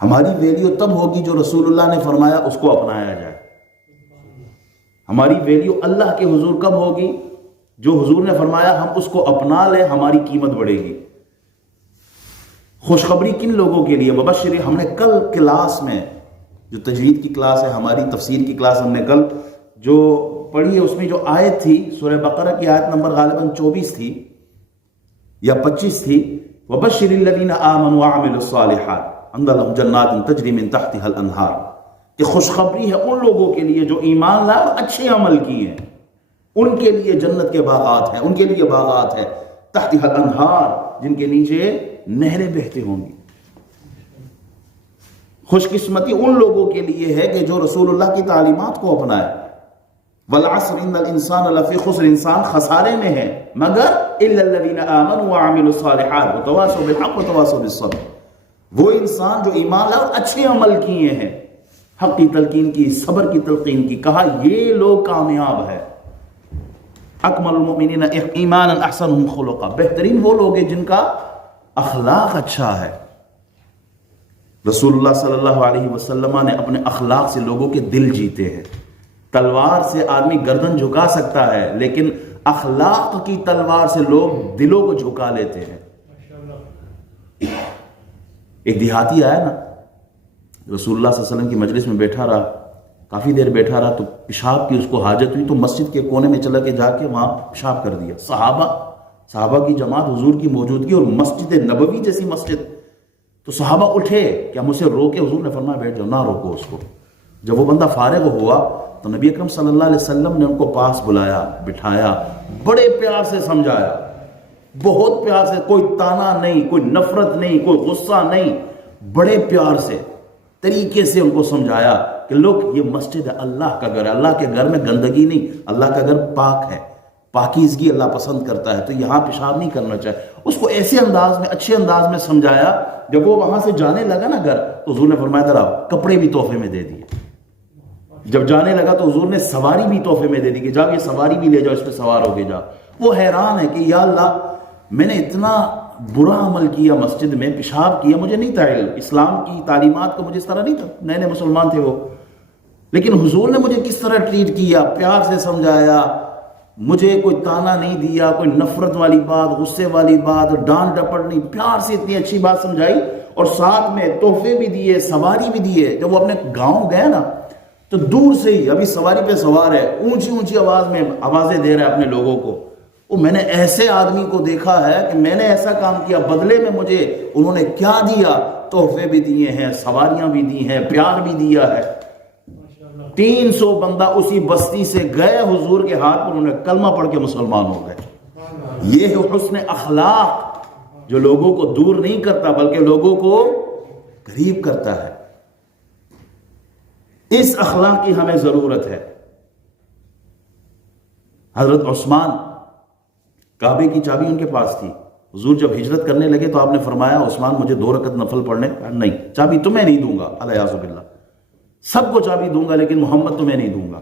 ہماری ویلیو تب ہوگی جو رسول اللہ نے فرمایا اس کو اپنایا جائے. ہماری ویلیو اللہ کے حضور کب ہوگی؟ جو حضور نے فرمایا ہم اس کو اپنا لیں، ہماری قیمت بڑھے گی. خوشخبری کن لوگوں کے لیے؟ مبشر. ہم نے کل کلاس میں جو تجوید کی کلاس ہے، ہماری تفسیر کی کلاس ہم نے کل جو پڑھی ہے، اس میں جو آیت تھی سورہ بقرہ کی آیت نمبر غالباً 24 تھی یا 25 تھی. وبشر الذین آمنوا وعملوا الصالحات ان لهم جنات تجری من تحتها الانہار، کہ خوشخبری ہے ان لوگوں کے لیے جو ایمان لائے اور اچھے عمل کیے ہیں، ان کے لیے جنت کے باغات ہیں، ان کے لیے باغات ہیں تحتها الانہار، جن کے نیچے نہریں بہتی ہوں گی. خوش قسمتی ان لوگوں کے لیے ہے کہ جو رسول اللہ کی تعلیمات کو اپنائے. والعصر ان الانسان لفی خسر، انسان خسارے میں ہے مگر الا الذین آمنوا وعملوا الصالحات وتواصوا بالحق وتواصوا بالصبر، وہ انسان جو ایمان لائے اور اچھے عمل کیے ہیں، حق کی تلقین کی، صبر کی تلقین کی. کہا یہ لوگ کامیاب ہے. اکمل المؤمنین ایمانا احسنهم خلقا، بہترین وہ لوگ ہیں جن کا اخلاق اچھا ہے. رسول اللہ صلی اللہ علیہ وسلم نے اپنے اخلاق سے لوگوں کے دل جیتے ہیں. تلوار سے آدمی گردن جھکا سکتا ہے، لیکن اخلاق کی تلوار سے لوگ دلوں کو جھکا لیتے ہیں. ایک دیہاتی آیا نا، رسول اللہ صلی اللہ علیہ وسلم کی مجلس میں بیٹھا رہا، کافی دیر بیٹھا رہا، تو پیشاب کی اس کو حاجت ہوئی تو مسجد کے کونے میں چلا کے جا کے وہاں پیشاب کر دیا. صحابہ کی جماعت، حضور کی موجودگی، اور مسجد نبوی جیسی مسجد. تو صحابہ اٹھے کہ ہم اسے روکے. حضور نے فرمایا بیٹھ جاؤ، نہ روکو اس کو. جب وہ بندہ فارغ ہوا تو نبی اکرم صلی اللہ علیہ وسلم نے ان کو پاس بلایا، بٹھایا، بڑے پیار سے سمجھایا، بہت پیار سے. کوئی تانا نہیں، کوئی نفرت نہیں، کوئی غصہ نہیں، بڑے پیار سے طریقے سے ان کو سمجھایا کہ لوگ یہ مسجد ہے، اللہ کا گھر ہے، اللہ کے گھر میں گندگی نہیں، اللہ کا گھر پاک ہے، پاکیزگی اللہ پسند کرتا ہے، تو یہاں پیشاب نہیں کرنا چاہے. اس کو ایسے انداز میں، اچھے انداز میں سمجھایا. جب وہ وہاں سے جانے لگا نا گھر، تو حضور نے فرمایا ذرا کپڑے بھی تحفے میں دے دیے. جب جانے لگا تو حضور نے سواری بھی تحفے میں دے دی کہ جا یہ سواری بھی لے جاؤ، اس پہ سوار ہو کے جا. وہ حیران ہے کہ یا اللہ، میں نے اتنا برا عمل کیا، مسجد میں پیشاب کیا، مجھے نہیں تھا علم اسلام کی تعلیمات کو، مجھے اس طرح نہیں تھا، نئے نئے مسلمان تھے وہ، لیکن حضور نے مجھے کس طرح ٹریٹ کیا، پیار سے سمجھایا، مجھے کوئی تانا نہیں دیا، کوئی نفرت والی بات، غصے والی بات، ڈانٹ ڈپٹ نہیں، پیار سے اتنی اچھی بات سمجھائی، اور ساتھ میں تحفے بھی دیے، سواری بھی دیے. جب وہ اپنے گاؤں گئے نا تو دور سے ہی، ابھی سواری پہ سوار ہے، اونچی اونچی آواز میں آوازیں دے رہا ہے اپنے لوگوں کو. وہ میں نے ایسے آدمی کو دیکھا ہے کہ میں نے ایسا کام کیا، بدلے میں مجھے انہوں نے کیا دیا، تحفے بھی دیے ہیں، سواریاں بھی دی ہیں، پیار بھی دیا ہے. 300 بندہ اسی بستی سے گئے حضور کے ہاتھ پر، انہوں نے کلمہ پڑھ کے مسلمان ہو گئے. یہ ہے حسن اخلاق جو لوگوں کو دور نہیں کرتا بلکہ لوگوں کو قریب کرتا ہے. اس اخلاق کی ہمیں ضرورت ہے. حضرت عثمان، کعبے کی چابی ان کے پاس تھی. حضور جب ہجرت کرنے لگے تو آپ نے فرمایا عثمان مجھے 2 رکعت نفل پڑھنے، نہیں چابی تمہیں نہیں دوں گا، الیاذ باللہ، سب کو چابی دوں گا لیکن محمد تمہیں نہیں دوں گا.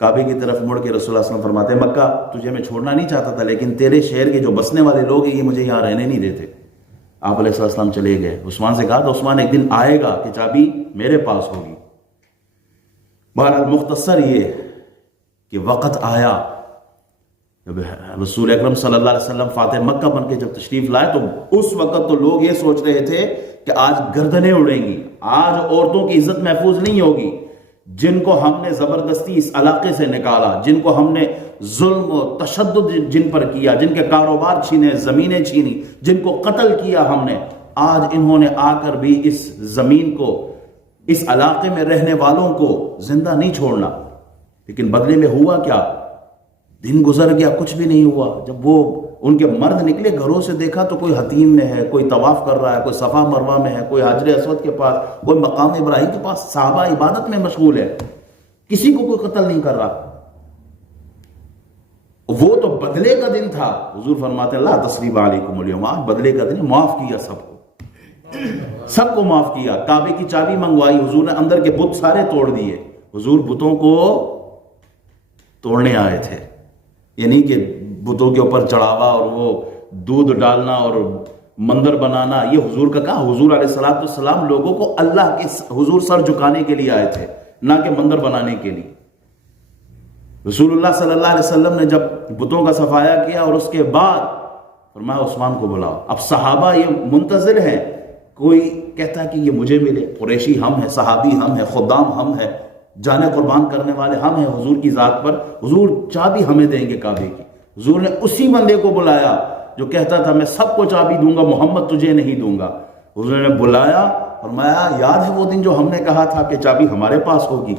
کعبے کی طرف مڑ کے رسول اللہ صلی اللہ علیہ وسلم فرماتے ہیں مکہ تجھے میں چھوڑنا نہیں چاہتا تھا، لیکن تیرے شہر کے جو بسنے والے لوگ ہیں یہ مجھے یہاں رہنے نہیں دیتے. آپ علیہ السلام چلے گئے. عثمان سے کہا تو عثمان ایک دن آئے گا کہ چابی میرے پاس ہوگی. بہرحال مختصر یہ کہ وقت آیا جب رسول اکرم صلی اللہ علیہ وسلم فاتح مکہ بن کے جب تشریف لائے تو اس وقت تو لوگ یہ سوچ رہے تھے کہ آج گردنیں اڑیں گی، آج عورتوں کی عزت محفوظ نہیں ہوگی. جن کو ہم نے زبردستی اس علاقے سے نکالا، جن کو ہم نے ظلم و تشدد جن پر کیا، جن کے کاروبار چھینے، زمینیں چھینی، جن کو قتل کیا ہم نے، آج انہوں نے آ کر بھی اس زمین کو، اس علاقے میں رہنے والوں کو زندہ نہیں چھوڑنا. لیکن بدلے میں ہوا کیا؟ دن گزر گیا، کچھ بھی نہیں ہوا. جب وہ ان کے مرد نکلے گھروں سے، دیکھا تو کوئی حتیم میں ہے، کوئی طواف کر رہا ہے، کوئی صفا مروہ میں ہے، کوئی حجر اسود کے پاس، کوئی مقام ابراہیم کے پاس، صحابہ عبادت میں مشغول ہے، کسی کو کوئی قتل نہیں کر رہا. وہ تو بدلے کا دن تھا. حضور فرماتے ہیں لا تثریب علیکم اليوم، بدلے کا دن، معاف کیا سب کو، سب کو معاف کیا. کعبے کی چابی منگوائی حضور نے، اندر کے بت سارے توڑ دیے. حضور بتوں کو توڑنے آئے تھے، یعنی کہ بتوں کے اوپر چڑھاوا اور وہ دودھ ڈالنا اور مندر بنانا، یہ حضور کا کہا؟ حضور علیہ السلام لوگوں کو اللہ کے حضور سر جھکانے کے لیے آئے تھے، نہ کہ مندر بنانے کے لیے۔ رسول اللہ صلی اللہ علیہ وسلم نے جب بتوں کا صفایا کیا اور اس کے بعد فرمایا عثمان کو بلاؤ۔ اب صحابہ یہ منتظر ہیں، کوئی کہتا ہے کہ یہ مجھے ملے، قریشی ہم ہیں، صحابی ہم ہیں، خدام ہم ہیں، جانے قربان کرنے والے ہم ہیں حضور کی ذات پر، حضور چابی ہمیں دیں گے کعبے کی۔ حضور نے اسی بندے کو بلایا جو کہتا تھا میں سب کو چابی دوں گا، محمد تجھے نہیں دوں گا۔ حضور نے بلایا، فرمایا یاد ہے وہ دن جو ہم نے کہا تھا کہ چابی ہمارے پاس ہوگی؟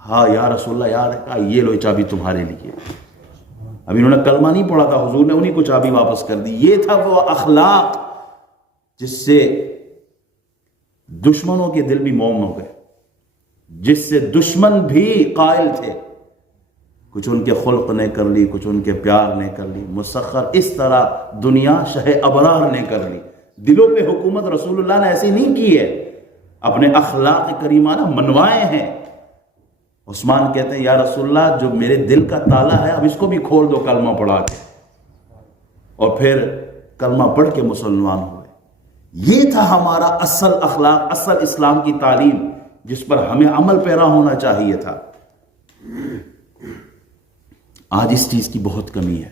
ہاں یا رسول اللہ یاد ہے۔ کہا یہ لو چابی تمہارے لیے۔ اب انہوں نے کلمہ نہیں پڑھا تھا، حضور نے انہی کو چابی واپس کر دی۔ یہ تھا وہ اخلاق جس سے دشمنوں کے دل بھی موم ہو گئے، جس سے دشمن بھی قائل تھے۔ کچھ ان کے خلق نے کر لی، کچھ ان کے پیار نے کر لی، مسخر اس طرح دنیا شہ ابرار نے کر لی۔ دلوں پہ حکومت رسول اللہ نے ایسی نہیں کی ہے، اپنے اخلاق کریمہ نہ منوائے ہیں۔ عثمان کہتے ہیں یا رسول اللہ جو میرے دل کا تالا ہے اب اس کو بھی کھول دو کلمہ پڑھا کے، اور پھر کلمہ پڑھ کے مسلمان ہوئے۔ یہ تھا ہمارا اصل اخلاق، اصل اسلام کی تعلیم جس پر ہمیں عمل پیرا ہونا چاہیے تھا۔ آج اس چیز کی بہت کمی ہے،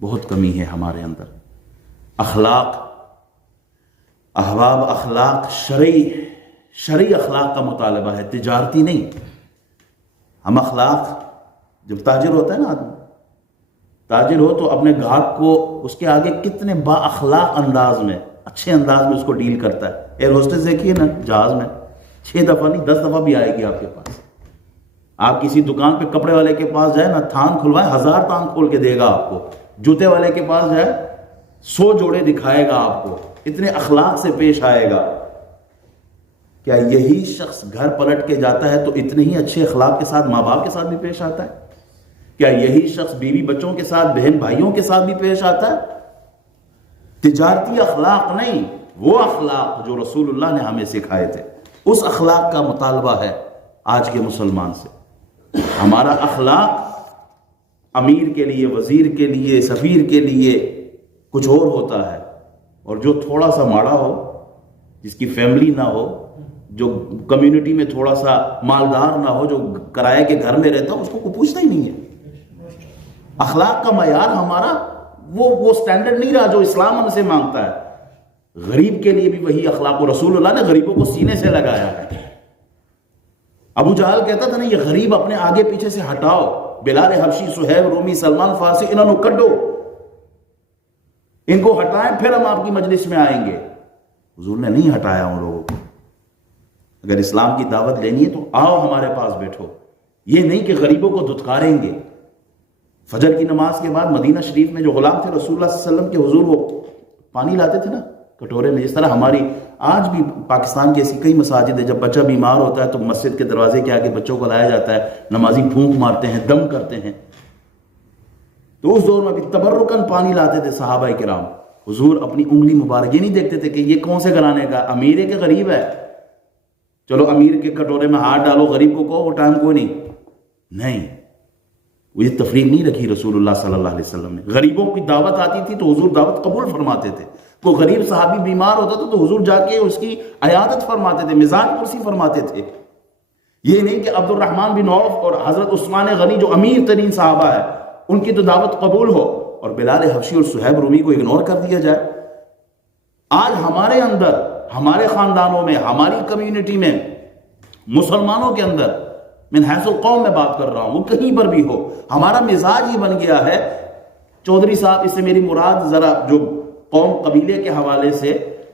بہت کمی ہے ہمارے اندر۔ اخلاق احباب، اخلاق شرعی اخلاق کا مطالبہ ہے، تجارتی نہیں۔ ہم اخلاق، جب تاجر ہوتا ہے نا آدمی، تاجر ہو تو اپنے گاہک کو اس کے آگے کتنے با اخلاق انداز میں، اچھے انداز میں اس کو ڈیل کرتا ہے۔ ایئر ہوسٹس دیکھیے نا جہاز میں 6 دفعہ نہیں 10 دفعہ بھی آئے گی آپ کے پاس۔ آپ کسی دکان پہ کپڑے والے کے پاس جائے نا، تھان کھلوائے 1000 تھان کھول کے دے گا آپ کو۔ جوتے والے کے پاس جائے 100 جوڑے دکھائے گا آپ کو، اتنے اخلاق سے پیش آئے گا۔ کیا یہی شخص گھر پلٹ کے جاتا ہے تو اتنے ہی اچھے اخلاق کے ساتھ ماں باپ کے ساتھ بھی پیش آتا ہے؟ کیا یہی شخص بیوی بچوں کے ساتھ، بہن بھائیوں کے ساتھ بھی پیش آتا ہے؟ تجارتی اخلاق نہیں، وہ اخلاق جو رسول اللہ نے ہمیں سکھائے تھے، اس اخلاق کا مطالبہ ہے آج کے مسلمان سے۔ ہمارا اخلاق امیر کے لیے، وزیر کے لیے، سفیر کے لیے کچھ اور ہوتا ہے، اور جو تھوڑا سا ماڑا ہو، جس کی فیملی نہ ہو، جو کمیونٹی میں تھوڑا سا مالدار نہ ہو، جو کرائے کے گھر میں رہتا ہو، اس کو کوئی پوچھتا ہی نہیں ہے۔ اخلاق کا معیار ہمارا وہ سٹینڈرڈ نہیں رہا جو اسلام ہم سے مانگتا ہے۔ غریب کے لیے بھی وہی اخلاق، و رسول اللہ نے غریبوں کو سینے سے لگایا ہے۔ ابو جہل کہتا تھا نا یہ غریب اپنے آگے پیچھے سے ہٹاؤ، بلال حبشی، سہیب رومی، سلمان فارسی، انہوں نے کڈو، ان کو ہٹائیں پھر ہم آپ کی مجلس میں آئیں گے۔ حضور نے نہیں ہٹایا ان لوگوں کو۔ اگر اسلام کی دعوت لینی ہے تو آؤ ہمارے پاس بیٹھو، یہ نہیں کہ غریبوں کو دھتکاریں گے۔ فجر کی نماز کے بعد مدینہ شریف میں جو غلام تھے رسول اللہ صلی اللہ علیہ وسلم کے حضور، وہ پانی لاتے تھے نا کٹورے میں، جس طرح ہماری آج بھی پاکستان کی ایسی کئی مساجد ہے، جب بچہ بیمار ہوتا ہے تو مسجد کے دروازے کے آگے بچوں کو لایا جاتا ہے، نمازی پھونک مارتے ہیں، دم کرتے ہیں۔ تو اس دور میں بھی تبرکن پانی لاتے تھے صحابہ کرام۔ حضور اپنی انگلی مبارک یہ نہیں دیکھتے تھے کہ یہ کون سے گھرانے کا، امیر ہے کہ غریب ہے، چلو امیر کے کٹورے میں ہاتھ ڈالو، غریب کو کہو، وہ ٹائم کوئی نہیں۔ وہ یہ تفریق نہیں رکھی رسول اللہ صلی اللہ علیہ وسلم نے۔ غریبوں کی دعوت آتی تھی تو حضور دعوت قبول فرماتے تھے۔ کوئی غریب صحابی بیمار ہوتا تھا تو حضور جا کے اس کی عیادت فرماتے تھے، مزاج پرسی فرماتے تھے۔ یہ نہیں کہ عبد الرحمن بن عوف اور حضرت عثمان غنی جو امیر ترین صحابہ ہے ان کی تو دعوت قبول ہو اور بلال حبشی اور سہیب رومی کو اگنور کر دیا جائے۔ آج ہمارے اندر، ہمارے خاندانوں میں، ہماری کمیونٹی میں، مسلمانوں کے اندر، من حیث القوم میں بات کر رہا ہوں، وہ کہیں پر بھی ہو، ہمارا مزاج ہی بن گیا ہے چودھری صاحب، اس سے میری مراد ذرا جو قوم قبیلے کے حوالے سے،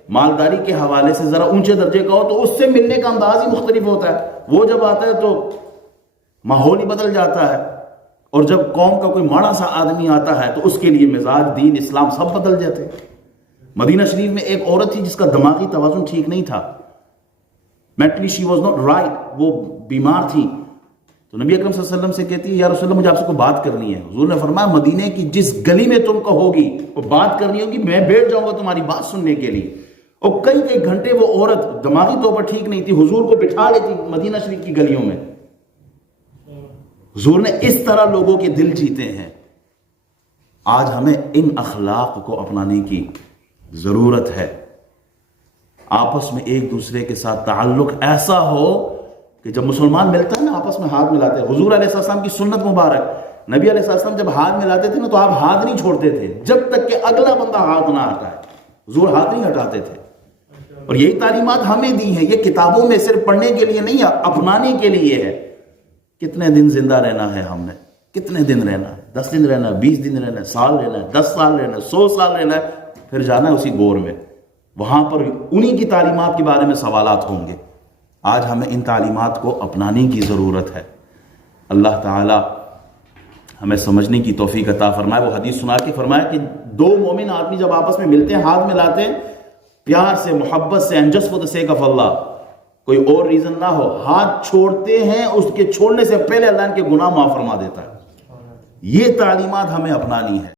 مالداری کے حوالے سے ذرا اونچے درجے کا ہو تو اس سے ملنے کا انداز ہی مختلف ہوتا ہے۔ وہ جب آتا ہے تو ماحول ہی بدل جاتا ہے، اور جب قوم کا کوئی ماڑا سا آدمی آتا ہے تو اس کے لیے مزاج، دین، اسلام سب بدل جاتے ہیں۔ مدینہ شریف میں ایک عورت تھی جس کا دماغی توازن ٹھیک نہیں تھا، mentally she was not right, وہ بیمار تھی، تو نبی اکرم صلی اللہ علیہ وسلم سے کہتی ہے یا رسول اللہ مجھے آپ سے کوئی بات کرنی ہے۔ حضور نے فرمایا مدینے کی جس گلی میں تم کہو گی وہ بات کرنی ہوگی، میں بیٹھ جاؤں گا تمہاری بات سننے کے لیے۔ اور کئی گھنٹے وہ عورت دماغی طور پر ٹھیک نہیں تھی، حضور کو بٹھا لیتی مدینہ شریف کی گلیوں میں۔ حضور نے اس طرح لوگوں کے دل جیتے ہیں۔ آج ہمیں ان اخلاق کو اپنانے کی ضرورت ہے آپس میں ایک دوسرے کے ساتھ تعلق ایسا ہو کہ جب مسلمان ملتا ہے نا آپس میں ہاتھ ملاتے ہیں. حضور علیہ السلام کی سنت مبارک، نبی علیہ السلام جب ہاتھ ملاتے تھے نا تو آپ ہاتھ نہیں چھوڑتے تھے جب تک کہ اگلا بندہ ہاتھ نہ ہٹائے. حضور ہاتھ نہیں ہٹاتے تھے. اور یہی تعلیمات ہمیں دی ہیں. یہ کتابوں میں صرف پڑھنے کے لیے نہیں، اپنانے کے لیے ہے. کتنے دن زندہ رہنا ہے ہم نے، کتنے دن رہنا ہے؟ 10 دن رہنا ہے، 20 دن رہنا ہے، سال رہنا ہے، 10 سال رہنا ہے، 100 سال رہنا ہے، پھر جانا ہے اسی گور میں. وہاں پر انہی کی تعلیمات کے بارے میں سوالات ہوں گے. آج ہمیں ان تعلیمات کو اپنانے کی ضرورت ہے. اللہ تعالی ہمیں سمجھنے کی توفیق عطا فرمائے. وہ حدیث سنا کے فرمایا کہ 2 مومن آدمی جب آپس میں ملتے ہیں، ہاتھ ملاتے ہیں، پیار سے، محبت سے، and just for the sake of Allah، کوئی اور ریزن نہ ہو، ہاتھ چھوڑتے ہیں، اس کے چھوڑنے سے پہلے اللہ ان کے گناہ معاف فرما دیتا ہے. یہ تعلیمات ہمیں اپنانی ہے.